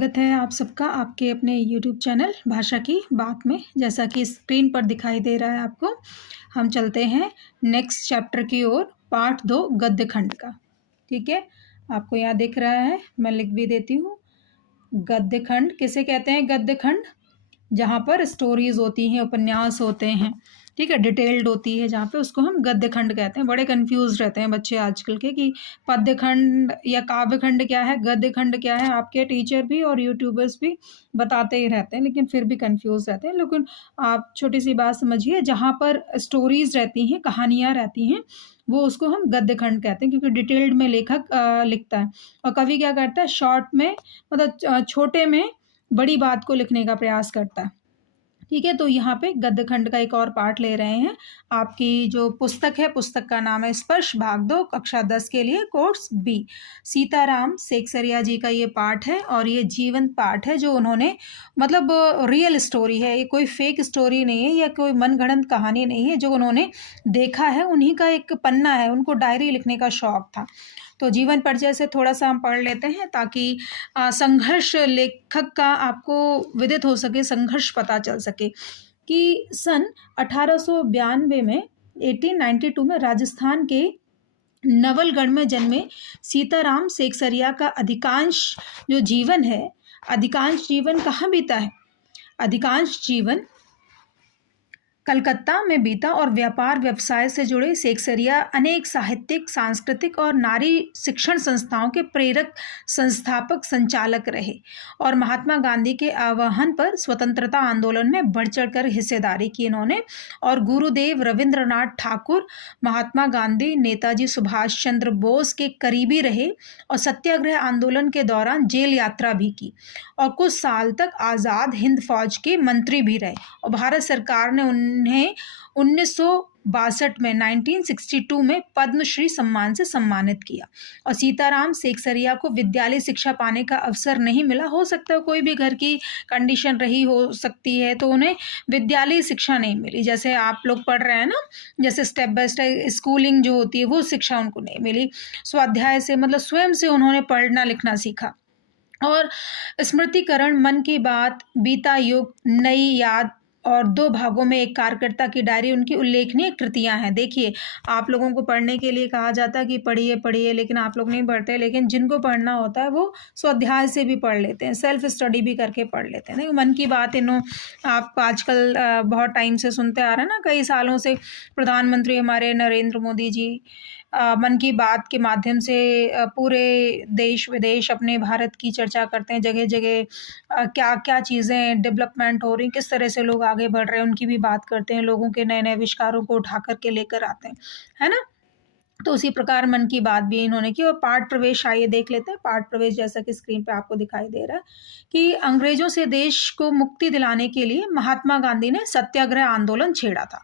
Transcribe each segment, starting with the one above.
स्वागत है आप सबका आपके अपने YouTube चैनल भाषा की बात में। जैसा कि स्क्रीन पर दिखाई दे रहा है आपको, हम चलते हैं नेक्स्ट चैप्टर की ओर, पार्ट 2 गद्य खंड का। ठीक है, आपको यहाँ दिख रहा है, मैं लिख भी देती हूँ। गद्य खंड किसे कहते हैं? गद्य खंड जहाँ पर स्टोरीज होती हैं, उपन्यास होते हैं, ठीक है, डिटेल्ड होती है, जहाँ पे उसको हम गद्य खंड कहते हैं। बड़े कंफ्यूज रहते हैं बच्चे आजकल के कि पद्य खंड या काव्य खंड क्या है, गद्य खंड क्या है। आपके टीचर भी और यूट्यूबर्स भी बताते ही रहते हैं, लेकिन फिर भी कंफ्यूज रहते हैं। लेकिन आप छोटी सी बात समझिए, जहाँ पर स्टोरीज रहती हैं, कहानियाँ रहती हैं, वो उसको हम गद्य खंड कहते हैं, क्योंकि डिटेल्ड में लेखक लिखता है और कवि क्या करता है, शॉर्ट में, मतलब छोटे में बड़ी बात को लिखने का प्रयास करता है। ठीक है, तो यहाँ पे गद्य खंड का एक और पार्ट ले रहे हैं। आपकी जो पुस्तक है, पुस्तक का नाम है स्पर्श, भाग 2, कक्षा 10 के लिए, कोर्स बी। सीताराम सेकसरिया जी का ये पार्ट है और ये जीवंत पार्ट है, जो उन्होंने, मतलब रियल स्टोरी है, ये कोई फेक स्टोरी नहीं है या कोई मनगढ़ंत कहानी नहीं है, जो उन्होंने देखा है, उन्हीं का एक पन्ना है। उनको डायरी लिखने का शौक था। तो जीवन परिचय से थोड़ा सा हम पढ़ लेते हैं, ताकि संघर्ष लेखक का आपको विदित हो सके, संघर्ष पता चल सके कि सन 1892 में, 1892 में राजस्थान के नवलगढ़ में जन्मे सीताराम सेकसरिया का अधिकांश जो जीवन है, अधिकांश जीवन कहाँ बीता है? अधिकांश जीवन कलकत्ता में बीता और व्यापार व्यवसाय से जुड़े सेकसरिया अनेक साहित्यिक, सांस्कृतिक और नारी शिक्षण संस्थाओं के प्रेरक, संस्थापक, संचालक रहे और महात्मा गांधी के आह्वान पर स्वतंत्रता आंदोलन में बढ़ चढ़कर हिस्सेदारी की इन्होंने। और गुरुदेव रविंद्रनाथ ठाकुर, महात्मा गांधी, नेताजी सुभाष चंद्र बोस के करीबी रहे और सत्याग्रह आंदोलन के दौरान जेल यात्रा भी की और कुछ साल तक आज़ाद हिंद फौज के मंत्री भी रहे और भारत सरकार ने उन्हें 1962 में, 1962 में पद्मश्री सम्मान से सम्मानित किया। और सीताराम सेकसरिया को विद्यालय शिक्षा पाने का अवसर नहीं मिला। हो सकता है कोई भी घर की कंडीशन रही हो सकती है, तो उन्हें विद्यालय शिक्षा नहीं मिली। जैसे आप लोग पढ़ रहे हैं ना, जैसे स्टेप बाय स्टेप स्कूलिंग जो होती है, वो शिक्षा उनको नहीं मिली। स्वाध्याय से, मतलब स्वयं से उन्होंने पढ़ना लिखना सीखा। और स्मृतिकरण, मन की बात, बीता युग, नई याद और 2 भागों में एक कार्यकर्ता की डायरी उनकी उल्लेखनीय कृतियां हैं। देखिए, आप लोगों को पढ़ने के लिए कहा जाता है कि पढ़िए पढ़िए, लेकिन आप लोग नहीं पढ़ते। लेकिन जिनको पढ़ना होता है वो स्वाध्याय से भी पढ़ लेते हैं, सेल्फ स्टडी भी करके पढ़ लेते हैं। नहीं, मन की बात आप आजकल बहुत टाइम से सुनते आ रहे हैं ना, कई सालों से। प्रधानमंत्री हमारे नरेंद्र मोदी जी मन की बात के माध्यम से पूरे देश विदेश अपने भारत की चर्चा करते हैं। जगह जगह क्या क्या चीज़ें डेवलपमेंट हो रही, किस तरह से लोग आगे बढ़ रहे हैं, उनकी भी बात करते हैं। लोगों के नए नए आविष्कारों को उठा करके लेकर आते हैं, है ना। तो उसी प्रकार मन की बात भी इन्होंने की। और पाठ प्रवेश आइए देख लेते हैं। पाठ प्रवेश जैसा कि स्क्रीन पे आपको दिखाई दे रहा है कि अंग्रेजों से देश को मुक्ति दिलाने के लिए महात्मा गांधी ने सत्याग्रह आंदोलन छेड़ा था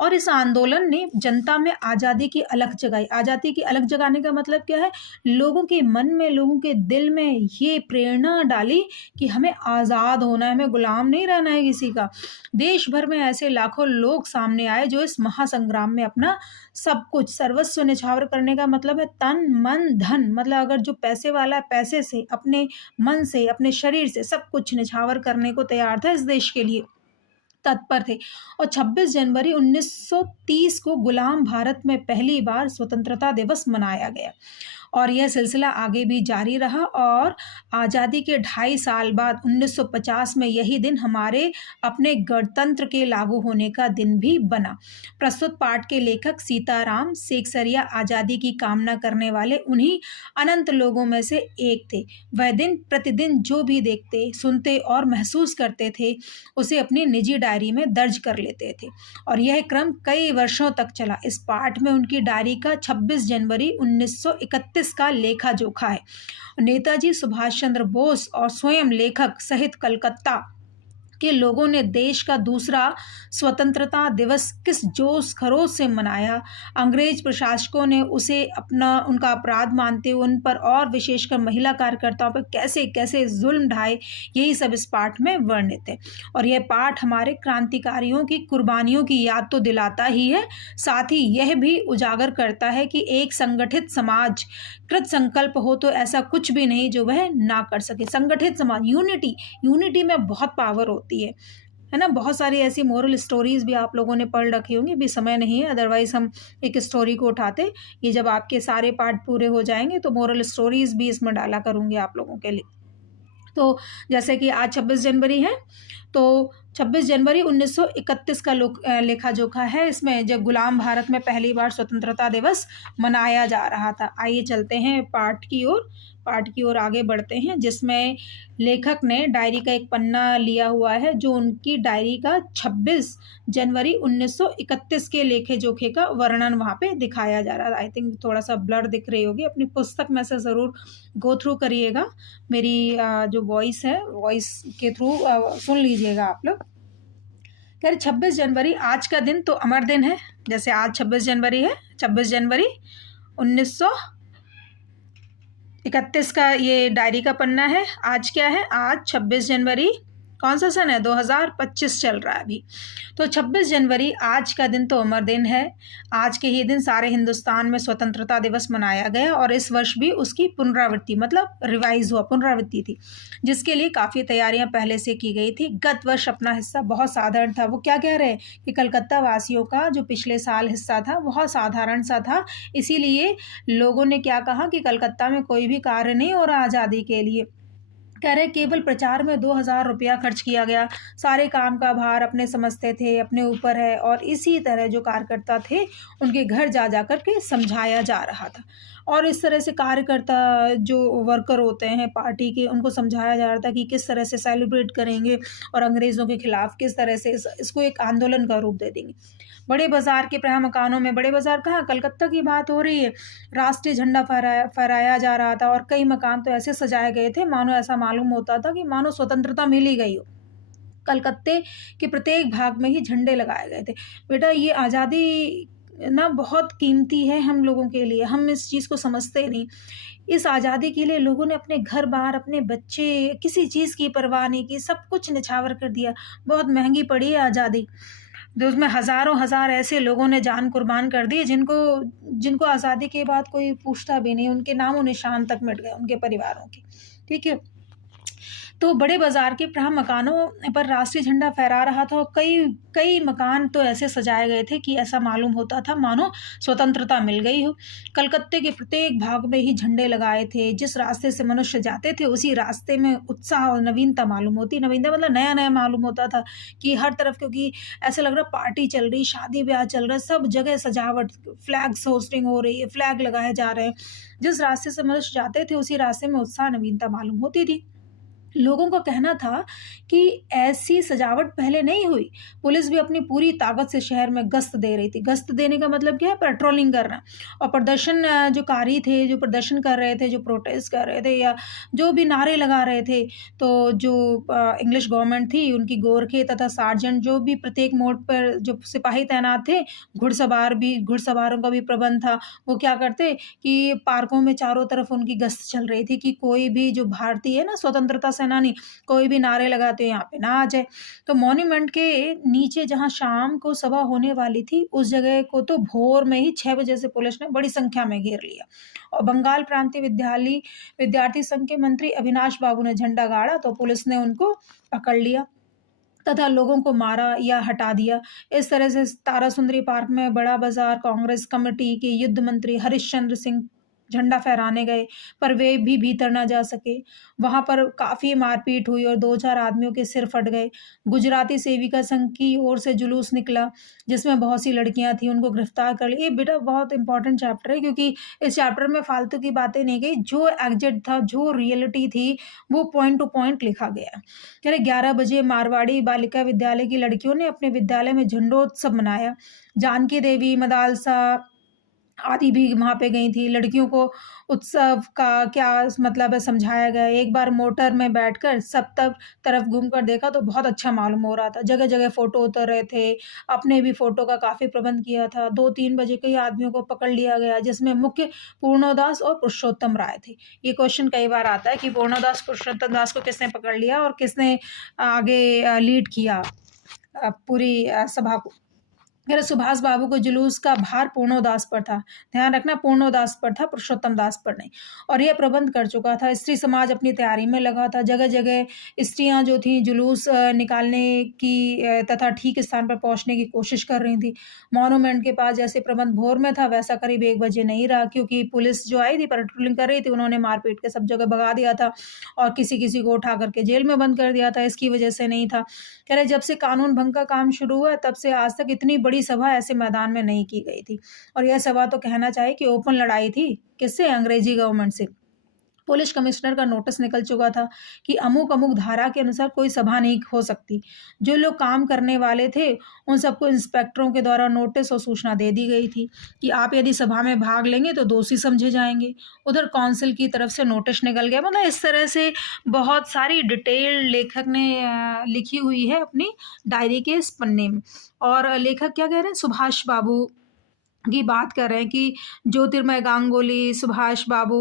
और इस आंदोलन ने जनता में आज़ादी की अलख जगाई। आज़ादी की अलख जगाने का मतलब क्या है? लोगों के मन में, लोगों के दिल में ये प्रेरणा डाली कि हमें आज़ाद होना है, हमें गुलाम नहीं रहना है किसी का। देश भर में ऐसे लाखों लोग सामने आए जो इस महासंग्राम में अपना सब कुछ, सर्वस्व निछावर करने का मतलब है तन मन धन, मतलब अगर जो पैसे वाला है, पैसे से, अपने मन से, अपने शरीर से सब कुछ निछावर करने को तैयार था, इस देश के लिए तत्पर थे। और 26 जनवरी 1930 को गुलाम भारत में पहली बार स्वतंत्रता दिवस मनाया गया और यह सिलसिला आगे भी जारी रहा और आज़ादी के 2.5 साल बाद 1950 में यही दिन हमारे अपने गणतंत्र के लागू होने का दिन भी बना। प्रस्तुत पाठ के लेखक सीताराम सेकसरिया आज़ादी की कामना करने वाले उन्हीं अनंत लोगों में से एक थे। वह दिन प्रतिदिन जो भी देखते, सुनते और महसूस करते थे, उसे अपनी निजी डायरी में दर्ज कर लेते थे और यह क्रम कई वर्षों तक चला। इस पाठ में उनकी डायरी का 26 जनवरी 1931 का लेखा जोखा है। नेताजी सुभाष चंद्र बोस और स्वयं लेखक सहित कलकत्ता कि लोगों ने देश का दूसरा स्वतंत्रता दिवस किस जोश खरोश से मनाया। अंग्रेज प्रशासकों ने उसे उनका अपराध मानते हुए उन पर और विशेषकर महिला कार्यकर्ताओं पर कैसे कैसे जुल्म ढाए, यही सब इस पाठ में वर्णित है। और यह पाठ हमारे क्रांतिकारियों की कुर्बानियों की याद तो दिलाता ही है, साथ ही यह भी उजागर करता है कि एक संगठित समाज कृत संकल्प हो तो ऐसा कुछ भी नहीं जो वह ना कर सके। संगठित समाज, यूनिटी में बहुत पावर होती है ना। बहुत सारी ऐसी मोरल स्टोरीज भी आप लोगों ने पढ़ रखी होंगी, अभी समय नहीं है, अदरवाइज हम एक स्टोरी को उठाते। ये जब आपके सारे पार्ट पूरे हो जाएंगे तो मोरल स्टोरीज भी इसमें डाला करूँगी आप लोगों के लिए। तो जैसे कि आज 26 जनवरी है, तो 26 जनवरी 1931 का लेखा जोखा है। इसमें जब गुलाम भारत में पहली बार स्वतंत्रता दिवस मनाया जा रहा था। आइए चलते हैं पाठ की ओर आगे बढ़ते हैं, जिसमें लेखक ने डायरी का एक पन्ना लिया हुआ है, जो उनकी डायरी का 26 जनवरी 1931 के लेखे जोखे का वर्णन वहाँ पे दिखाया जा रहा है। आई थिंक थोड़ा सा ब्लर दिख रही होगी, अपनी पुस्तक में से ज़रूर गो थ्रू करिएगा। मेरी जो वॉइस है, वॉइस के थ्रू सुन लीजिएगा आप लोग। कह रहे 26 जनवरी आज का दिन तो अमर दिन है। जैसे आज 26 जनवरी है, 26 जनवरी 1931 का ये डायरी का पन्ना है। आज क्या है? आज 26 जनवरी कौन सा सन है? 2025 चल रहा है अभी। तो 26 जनवरी आज का दिन तो अमर दिन है। आज के ही दिन सारे हिंदुस्तान में स्वतंत्रता दिवस मनाया गया और इस वर्ष भी उसकी पुनरावृत्ति मतलब रिवाइज हुआ, पुनरावृत्ति थी, जिसके लिए काफ़ी तैयारियां पहले से की गई थी। गत वर्ष अपना हिस्सा बहुत साधारण था। वो क्या कह रहे हैं कि कलकत्ता वासियों का जो पिछले साल हिस्सा था बहुत साधारण सा था, इसीलिए लोगों ने क्या कहा कि कलकत्ता में कोई भी कार्य नहीं हो रहा आज़ादी के लिए। कह रहे केवल प्रचार में 2000 रुपया खर्च किया गया। सारे काम का भार अपने समझते थे, अपने ऊपर है, और इसी तरह जो कार्यकर्ता थे उनके घर जा जा कर के समझाया जा रहा था। और इस तरह से कार्यकर्ता जो वर्कर होते हैं पार्टी के, उनको समझाया जा रहा था कि किस तरह से सेलिब्रेट करेंगे और अंग्रेज़ों के खिलाफ किस तरह से इसको एक आंदोलन का रूप दे देंगे। बड़े बाजार के प्राय मकानों में, बड़े बाजार कहाँ, कलकत्ता की बात हो रही है, राष्ट्रीय झंडा फहराया जा रहा था और कई मकान तो ऐसे सजाए गए थे मानो ऐसा मालूम होता था कि मानो स्वतंत्रता मिल ही गई हो। कलकत्ते के प्रत्येक भाग में ही झंडे लगाए गए थे। बेटा ये आज़ादी ना बहुत कीमती है हम लोगों के लिए, हम इस चीज़ को समझते नहीं। इस आज़ादी के लिए लोगों ने अपने घर बार, अपने बच्चे, किसी चीज़ की परवाह नहीं की, सब कुछ निछावर कर दिया। बहुत महंगी पड़ी है आज़ादी, तो उसमें हज़ारों हज़ार ऐसे लोगों ने जान कुर्बान कर दी जिनको आज़ादी के बाद कोई पूछता भी नहीं, उनके नामो निशान तक मिट गए उनके परिवारों के। ठीक है, तो बड़े बाजार के प्राय मकानों पर राष्ट्रीय झंडा फहरा रहा था और कई मकान तो ऐसे सजाए गए थे कि ऐसा मालूम होता था मानो स्वतंत्रता मिल गई हो। कलकत्ते के प्रत्येक भाग में ही झंडे लगाए थे। जिस रास्ते से मनुष्य जाते थे उसी रास्ते में उत्साह और नवीनता मालूम होती। नवीनता मतलब नया नया मालूम होता था कि हर तरफ, क्योंकि ऐसे लग रहा पार्टी चल रही, शादी ब्याह चल रहा है, सब जगह सजावट, फ्लैग्स होस्टिंग हो रही है, फ्लैग लगाए जा रहे हैं। जिस रास्ते से मनुष्य जाते थे उसी रास्ते में उत्साह नवीनता मालूम होती थी। लोगों का कहना था कि ऐसी सजावट पहले नहीं हुई। पुलिस भी अपनी पूरी ताकत से शहर में गश्त दे रही थी। गश्त देने का मतलब क्या है? पेट्रोलिंग करना। और जो कारी थे, जो प्रदर्शन कर रहे थे, जो प्रोटेस्ट कर रहे थे या जो भी नारे लगा रहे थे, तो जो इंग्लिश गवर्नमेंट थी उनकी गोरखे तथा सार्जेंट जो भी प्रत्येक मोड़ पर जो सिपाही तैनात थे, घुड़सवारों का भी प्रबंध था। वो क्या करते कि पार्कों में चारों तरफ उनकी गश्त चल रही थी कि कोई भी जो भारतीय है ना, स्वतंत्रता सेनानी, कोई भी नारे लगाते यहाँ पे ना आ जाए। तो मॉन्यूमेंट के नीचे जहाँ शाम को सभा होने वाली थी उस जगह को तो भोर में ही 6 बजे से पुलिस ने बड़ी संख्या में घेर लिया और बंगाल प्रांतीय विद्यार्थी संघ के मंत्री अविनाश बाबू ने झंडा गाड़ा तो पुलिस ने उनको पकड़ लिया तथा लोगों को मारा या हटा दिया। इस तरह से तारा सुंदरी पार्क में बड़ा बाजार कांग्रेस कमेटी के युद्ध मंत्री हरिश्चंद्र सिंह झंडा फहराने गए, पर वे भी भीतर ना जा सके। वहां पर काफ़ी मारपीट हुई और 2-4 आदमियों के सिर फट गए। गुजराती सेविका संघ की ओर से जुलूस निकला जिसमें बहुत सी लड़कियां थी, उनको गिरफ्तार कर लिया। ये बेटा बहुत इंपॉर्टेंट चैप्टर है क्योंकि इस चैप्टर में फालतू की बातें नहीं गई, जो एग्जैक्ट था, जो रियलिटी थी, वो पॉइंट टू पॉइंट लिखा गया। कह रहे 11 बजे मारवाड़ी बालिका विद्यालय की लड़कियों ने अपने विद्यालय में झंडोत्सव मनाया। जानकी देवी, मदालसा, आदि भी वहाँ पे गई थी। लड़कियों को उत्सव का क्या मतलब है समझाया गया। एक बार मोटर में बैठकर सब तरफ घूमकर देखा तो बहुत अच्छा मालूम हो रहा था। जगह-जगह फ़ोटो उतर रहे थे। आपने भी फ़ोटो का काफ़ी प्रबंध किया था। 2-3 बजे कई आदमियों को पकड़ लिया गया जिसमें मुख्य पूर्णोदास और पुरुषोत्तम राय थे। ये क्वेश्चन कई बार आता है कि पूर्णोदास, पुरुषोत्तम दास को किसने पकड़ लिया और किसने आगे लीड किया पूरी सभा को। मेरे सुभाष बाबू को जुलूस का भार पूर्णोदास पर था। ध्यान रखना पूर्णोदास पर था, पुरुषोत्तम दास पर नहीं। और ये प्रबंध कर चुका था। स्त्री समाज अपनी तैयारी में लगा था। जगह-जगह स्त्रियाँ जो थीं जुलूस निकालने की तथा ठीक स्थान पर पहुँचने की कोशिश कर रही थीं। मॉन्यूमेंट के पास जैसे प्रबंध भोर में था वैसा करीब 1 बजे नहीं रहा क्योंकि पुलिस जो आई थी पेट्रोलिंग कर रही थी, उन्होंने मार-पीट के सब जगह भगा दिया था और किसी-किसी को उठा कर के जेल में बंद कर दिया था। इसकी वजह से नहीं था। कह रहे जब से कानून भंग का काम शुरू हुआ तब से आज तक इतनी बड़ी सभा ऐसे मैदान में नहीं की गई थी। और यह सभा तो कहना चाहिए कि ओपन लड़ाई थी। किससे? अंग्रेजी गवर्नमेंट से। पुलिस कमिश्नर का नोटिस निकल चुका था कि अमुक-अमुक धारा के अनुसार कोई सभा नहीं हो सकती। जो लोग काम करने वाले थे, उन सबको इंस्पेक्टरों के द्वारा नोटिस और सूचना दे दी गई थी कि आप यदि सभा में भाग लेंगे तो दोषी समझे जाएँगे। उधर काउंसिल की तरफ से नोटिस निकल गया। मतलब इस तरह से बहुत सारी डिटेल लेखक ने लिखी हुई है अपनी डायरी के इस पन्ने में। और लेखक क्या कह रहे हैं? सुभाष बाबू की बात कर रहे हैं कि ज्योतिर्मय गांगुली, सुभाष बाबू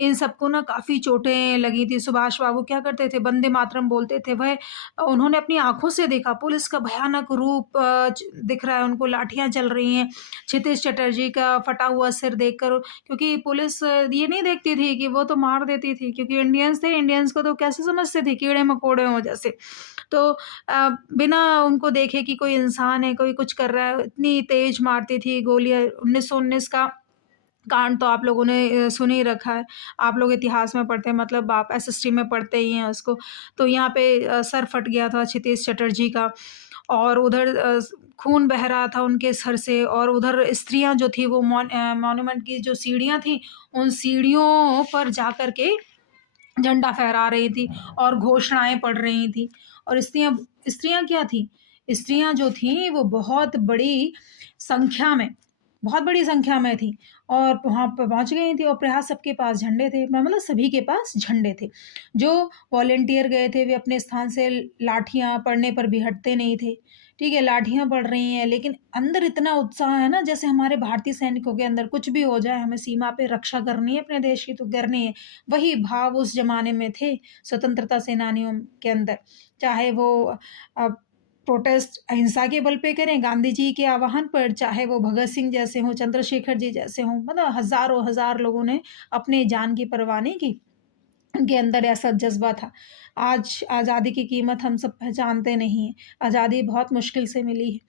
इन सबको ना काफ़ी चोटें लगी थी। सुभाष बाबू क्या करते थे, वंदे मातरम बोलते थे। वह उन्होंने अपनी आँखों से देखा पुलिस का भयानक रूप दिख रहा है उनको, लाठियाँ चल रही हैं। क्षितिज चटर्जी का फटा हुआ सिर देखकर क्योंकि पुलिस ये नहीं देखती थी कि वो तो मार देती थी क्योंकि इंडियंस थे, इंडियंस को तो कैसे समझते थे कीड़े-मकोड़े हों जैसे। तो बिना उनको देखे कि कोई इंसान है, कोई कुछ कर रहा है, इतनी तेज़ मारती थी गोलियाँ। 1919 का कांड तो आप लोगों ने सुन ही रखा है। आप लोग इतिहास में पढ़ते हैं मतलब आप एसएसटी में पढ़ते ही हैं उसको। तो यहाँ पे सर फट गया था क्षितिज चटर्जी का और उधर खून बह रहा था उनके सर से और उधर स्त्रियाँ जो थी वो मॉन्यूमेंट की जो सीढ़ियाँ थी, उन सीढ़ियों पर जाकर के झंडा फहरा रही थी और घोषणाएँ पढ़ रही थी। और स्त्रियाँ स्त्रियाँ क्या थीं? स्त्रियाँ जो थीं वो बहुत बड़ी संख्या में थीं और वहाँ पे पहुँच गई थीं और प्रयास सबके पास झंडे थे। मतलब सभी के पास झंडे थे। जो वॉलंटियर गए थे वे अपने स्थान से लाठियाँ पड़ने पर भी हटते नहीं थे। ठीक है, लाठियाँ पड़ रही हैं लेकिन अंदर इतना उत्साह है ना जैसे हमारे भारतीय सैनिकों के अंदर कुछ भी हो जाए हमें सीमा पे रक्षा करनी है अपने देश की तो करनी है। वही भाव उस ज़माने में थे स्वतंत्रता सेनानियों के अंदर। चाहे वो अ, प्रोटेस्ट अहिंसा के बल पे करें गांधी जी के आह्वान पर, चाहे वो भगत सिंह जैसे हों, चंद्रशेखर जी जैसे हों, मतलब हज़ारों हज़ार लोगों ने अपनी जान की परवाह नहीं की। उनके अंदर ऐसा जज़्बा था। आज आज़ादी की कीमत हम सब पहचानते नहीं हैं। आज़ादी बहुत मुश्किल से मिली है।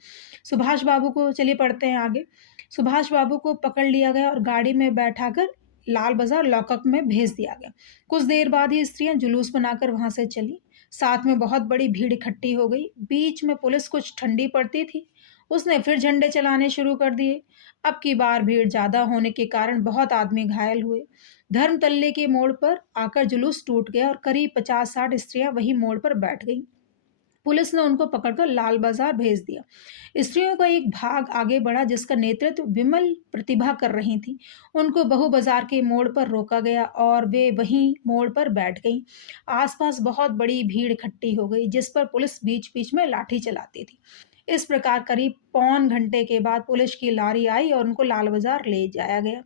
सुभाष बाबू को चलिए पढ़ते हैं आगे। सुभाष बाबू को पकड़ लिया गया और गाड़ी में बैठाकर लाल बाज़ार लॉकअप में भेज दिया गया। कुछ देर बाद ही स्त्रियाँ जुलूस बनाकर वहाँ से चलीं। साथ में बहुत बड़ी भीड़ इकट्ठी हो गई। बीच में पुलिस कुछ ठंडी पड़ती थी। उसने फिर झंडे चलाने शुरू कर दिए। अब की बार भीड़ ज़्यादा होने के कारण बहुत आदमी घायल हुए। धर्मतल्ले के मोड़ पर आकर जुलूस टूट गया और करीब 50-60 स्त्रियां वही मोड़ पर बैठ गईं। पुलिस ने उनको पकड़कर लाल बाजार भेज दिया। स्त्रियों का एक भाग आगे बढ़ा जिसका नेतृत्व विमल प्रतिभा कर रही थी। उनको बहु बाजार के मोड़ पर रोका गया और वे वहीं मोड़ पर बैठ गईं। आसपास बहुत बड़ी भीड़ इकट्ठी हो गई जिस पर पुलिस बीच-बीच में लाठी चलाती थी। इस प्रकार करीब पौन घंटे के बाद पुलिस की लारी आई और उनको लाल बाजार ले जाया गया।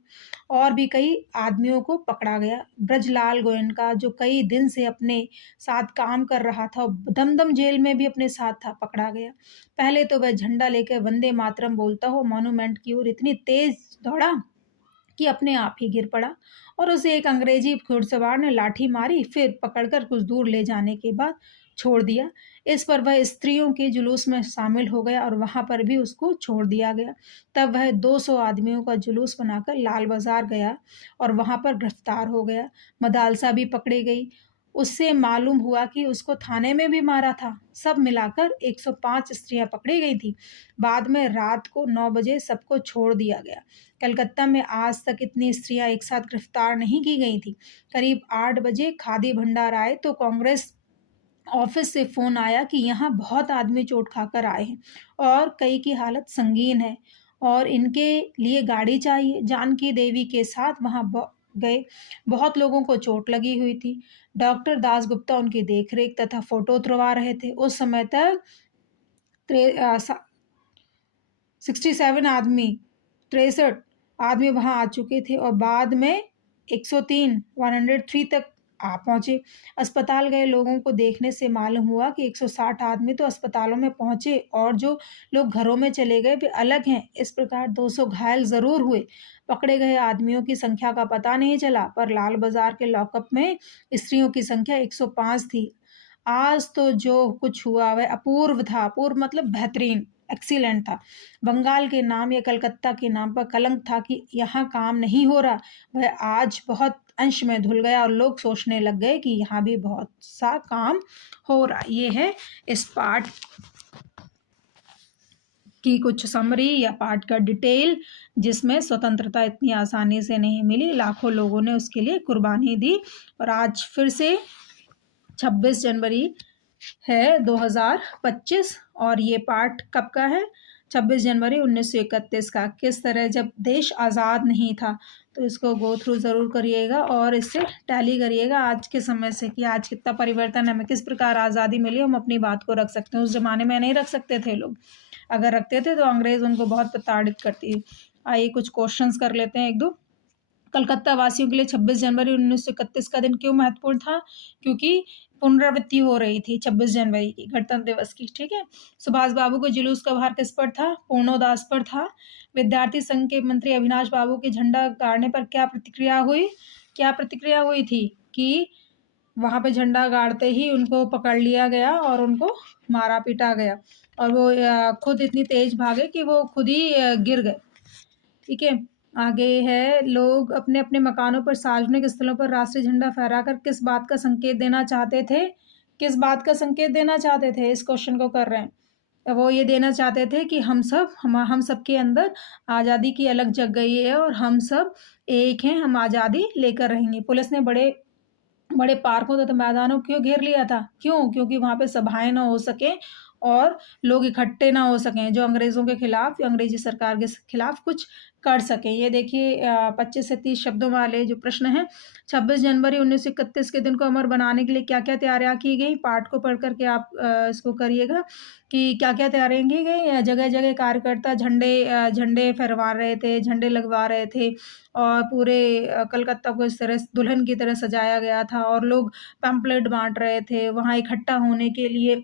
और भी कई आदमियों को पकड़ा गया। ब्रजलाल गोयनका जो कई दिन से अपने साथ काम कर रहा था, दमदम जेल में भी अपने साथ था, पकड़ा गया। पहले तो वह झंडा लेकर वंदे मातरम बोलता हो मॉन्यूमेंट की ओर इतनी तेज दौड़ा कि अपने आप ही गिर पड़ा और उसे एक अंग्रेजी घुड़सवार ने लाठी मारी, फिर पकड़कर कुछ दूर ले जाने के बाद छोड़ दिया। इस पर वह स्त्रियों के जुलूस में शामिल हो गया और वहाँ पर भी उसको छोड़ दिया गया। तब वह 200 आदमियों का जुलूस बनाकर लाल बाज़ार गया और वहाँ पर गिरफ्तार हो गया। मदालसा भी पकड़ी गई। उससे मालूम हुआ कि उसको थाने में भी मारा था। सब मिलाकर 105 स्त्रियाँ पकड़ी गई थीं। बाद में रात को 9 बजे सबको छोड़ दिया गया। कलकत्ता में आज तक इतनी स्त्रियाँ एक साथ गिरफ्तार नहीं की गई थीं। करीब 8 बजे खादी भंडार आए तो कांग्रेस ऑफिस से फ़ोन आया कि यहाँ बहुत आदमी चोट खाकर आए हैं और कई की हालत संगीन है और इनके लिए गाड़ी चाहिए। जानकी देवी के साथ वहाँ गए। बहुत लोगों को चोट लगी हुई थी। डॉक्टर दासगुप्ता उनकी देखरेख तथा फोटो उतरवा रहे थे। उस समय तक 67 आदमी 63 आदमी वहां आ चुके थे और बाद में 103 तक आ पहुंचे। अस्पताल गए लोगों को देखने से मालूम हुआ कि 160 आदमी तो अस्पतालों में पहुंचे और जो लोग घरों में चले गए वे अलग हैं। इस प्रकार 200 घायल जरूर हुए। पकड़े गए आदमियों की संख्या का पता नहीं चला, पर लाल बाजार के लॉकअप में स्त्रियों की संख्या 105 थी। आज तो जो कुछ हुआ वह अपूर्व था। अपूर्व मतलब बेहतरीन, एक्सीलेंट था। बंगाल के नाम या कलकत्ता के नाम पर कलंक था कि यहाँ काम नहीं हो रहा। वह आज बहुत अंश में धुल गया और लोग सोचने लग गए कि यहाँ भी बहुत सा काम हो रहा। ये है इस पार्ट की कुछ समरी या पार्ट का डिटेल, जिसमें स्वतंत्रता इतनी आसानी से नहीं मिली। लाखों लोगों ने उसके लिए कुर्बानी दी। और आज फिर से 26 जनवरी है 2025 और ये पार्ट कब का है? 26 जनवरी 1931 का। किस तरह जब देश आज़ाद नहीं था, तो इसको गो थ्रू ज़रूर करिएगा और इससे टैली करिएगा आज के समय से कि आज कितना परिवर्तन है, हमें किस प्रकार आज़ादी मिली, हम अपनी बात को रख सकते हैं। उस ज़माने में नहीं रख सकते थे लोग, अगर रखते थे तो अंग्रेज़ उनको बहुत प्रताड़ित करती। आइए कुछ क्वेश्चंस कर लेते हैं एक दो। कलकत्ता वासियों के लिए 26 जनवरी 1931 का दिन क्यों महत्वपूर्ण था? क्योंकि पुनरावृत्ति हो रही थी 26 जनवरी की, गणतंत्र दिवस की। ठीक है। सुभाष बाबू को जुलूस का भार किस पर था? पूर्णोदास पर था। विद्यार्थी संघ के मंत्री अविनाश बाबू के झंडा गाड़ने पर क्या प्रतिक्रिया हुई? क्या प्रतिक्रिया हुई थी कि वहां पे झंडा गाड़ते ही उनको पकड़ लिया गया और उनको मारा पीटा गया और वो खुद इतनी तेज भागे कि वो खुद ही गिर गए। ठीक है। आगे है, लोग अपने अपने मकानों पर सार्वजनिक स्थलों पर राष्ट्रीय झंडा फहराकर किस बात का संकेत देना चाहते थे? किस बात का संकेत देना चाहते थे? इस क्वेश्चन को कर रहे हैं। वो ये देना चाहते थे कि हम सब के अंदर आज़ादी की अलग जग गई है और हम सब एक हैं, हम आज़ादी लेकर रहेंगे। पुलिस ने बड़े बड़े पार्कों तथा मैदानों को क्यों घेर लिया था? क्यों? क्योंकि वहां पे सभाएं ना हो सके और लोग इकट्ठे ना हो सकें जो अंग्रेजों के खिलाफ, अंग्रेजी सरकार के खिलाफ कुछ कर सकें। ये देखिए 25 से 30 शब्दों वाले जो प्रश्न हैं। 26 जनवरी 1931 के दिन को अमर बनाने के लिए क्या क्या तैयारियां की गई? पाठ को पढ़ करके आप इसको करिएगा कि क्या क्या तैयारियां की गई। जगह जगह कार्यकर्ता झंडे फहरवा रहे थे, झंडे लगवा रहे थे और पूरे कलकत्ता को इस तरह दुल्हन की तरह सजाया गया था और लोग पैम्पलेट बांट रहे थे। वहाँ इकट्ठा होने के लिए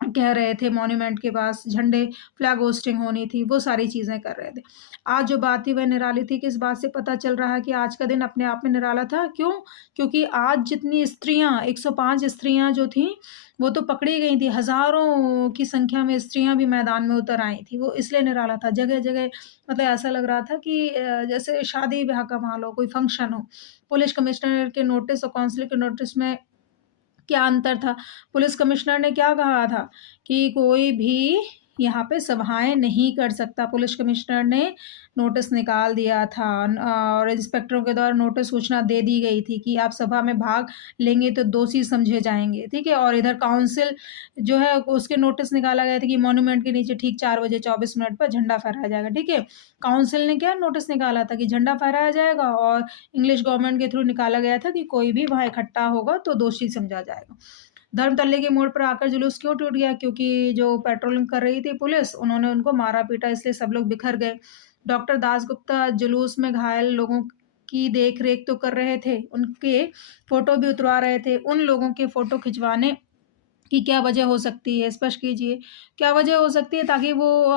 कह रहे थे, मॉन्यूमेंट के पास झंडे फ्लैग होस्टिंग होनी थी, वो सारी चीज़ें कर रहे थे। आज जो बात थी वह निराली थी। किस बात से पता चल रहा है कि आज का दिन अपने आप में निराला था? क्यों? क्योंकि आज जितनी स्त्रियां 105 स्त्रियां जो थीं वो तो पकड़ी गई थी। हजारों की संख्या में स्त्रियां भी मैदान में उतर आई थी। वो इसलिए निराला था। जगह जगह मतलब ऐसा लग रहा था कि जैसे शादी ब्याह का माहौल हो, कोई फंक्शन हो। पुलिस कमिश्नर के नोटिस और काउंसिल के नोटिस में क्या अंतर था? पुलिस कमिश्नर ने क्या कहा था कि कोई भी यहाँ पे सभाएं नहीं कर सकता। पुलिस कमिश्नर ने नोटिस निकाल दिया था और इंस्पेक्टरों के द्वारा नोटिस सूचना दे दी गई थी कि आप सभा में भाग लेंगे तो दोषी समझे जाएंगे। ठीक है। और इधर काउंसिल जो है उसके नोटिस निकाला गया था कि मॉन्यूमेंट के नीचे ठीक 4 बजे 24 मिनट पर झंडा फहराया जाएगा। ठीक है। काउंसिल ने क्या नोटिस निकाला था कि झंडा फहराया जाएगा और इंग्लिश गवर्नमेंट के थ्रू निकाला गया था कि कोई भी वहाँ इकट्ठा होगा तो दोषी समझा जाएगा। धर्मतल्ले के मोड़ पर आकर जुलूस क्यों टूट गया? क्योंकि जो पेट्रोलिंग कर रही थी पुलिस, उन्होंने उनको मारा पीटा, इसलिए सब लोग बिखर गए। डॉक्टर दासगुप्ता जुलूस में घायल लोगों की देख रेख तो कर रहे थे, उनके फोटो भी उतरवा रहे थे। उन लोगों के फोटो खिंचवाने की क्या वजह हो सकती है? स्पष्ट कीजिए। क्या वजह हो सकती है? ताकि वो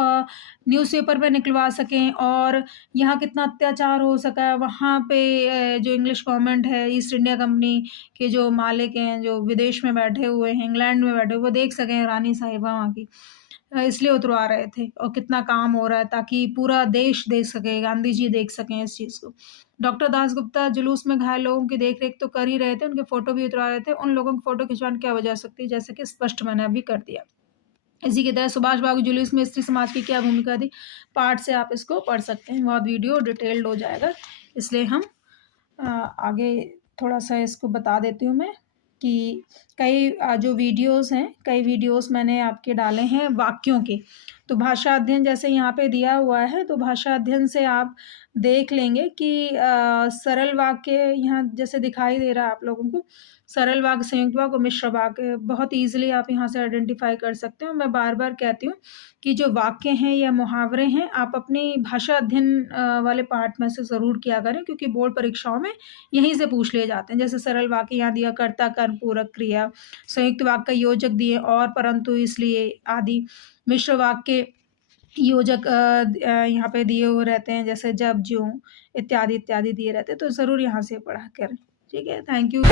न्यूज़पेपर में निकलवा सकें और यहाँ कितना अत्याचार हो सका है वहाँ पे। जो इंग्लिश गवर्नमेंट है, ईस्ट इंडिया कंपनी के जो मालिक हैं, जो विदेश में बैठे हुए हैं, इंग्लैंड में बैठे हुए, वो देख सकें रानी साहिबा वहाँ की। इसलिए उतरवा रहे थे और कितना काम हो रहा है ताकि पूरा देश देख सके, गांधी जी देख सकें इस चीज़ को। डॉक्टर दासगुप्ता जुलूस में घायल लोगों की देख-रेख तो कर ही रहे थे, उनके फ़ोटो भी उतरवा रहे थे। उन लोगों की फ़ोटो खिंचवाने की क्या वजह हो सकती है? जैसे कि स्पष्ट मैंने अभी कर दिया। इसी की तरह सुभाष बाबू जुलूस में स्त्री समाज की क्या भूमिका थी? पाठ से आप इसको पढ़ सकते हैं, बहुत वीडियो डिटेल्ड हो जाएगा। इसलिए हम आगे थोड़ा-सा इसको बता देती हूँ मैं कि कई जो वीडियोज़ हैं, कई वीडियोज़ मैंने आपके डाले हैं वाक्यों के। तो भाषा अध्ययन जैसे यहाँ पे दिया हुआ है, तो भाषा अध्ययन से आप देख लेंगे कि सरल वाक्य यहाँ जैसे दिखाई दे रहा है आप लोगों को, सरल वाक्य, संयुक्त वाक्य और मिश्र वाक्य बहुत ईज़िली आप यहाँ से आइडेंटिफ़ाई कर सकते हो। मैं बार-बार कहती हूँ कि जो वाक्य हैं या मुहावरे हैं, आप अपनी भाषा अध्ययन वाले पार्ट में से ज़रूर किया करें, क्योंकि बोर्ड परीक्षाओं में यहीं से पूछ लिए जाते हैं। जैसे सरल वाक्य यहाँ दिया, कर्ता, कर्म, पूरक, क्रिया, संयुक्त वाक्य योजक दिए और, परंतु, इसलिए आदि। मिश्र वाक्य योजक यहाँ पे दिए हुए रहते हैं, जैसे जब, ज्यों, इत्यादि इत्यादि दिए रहते हैं, तो ज़रूर यहाँ से पढ़ा करें। ठीक है, थैंक यू।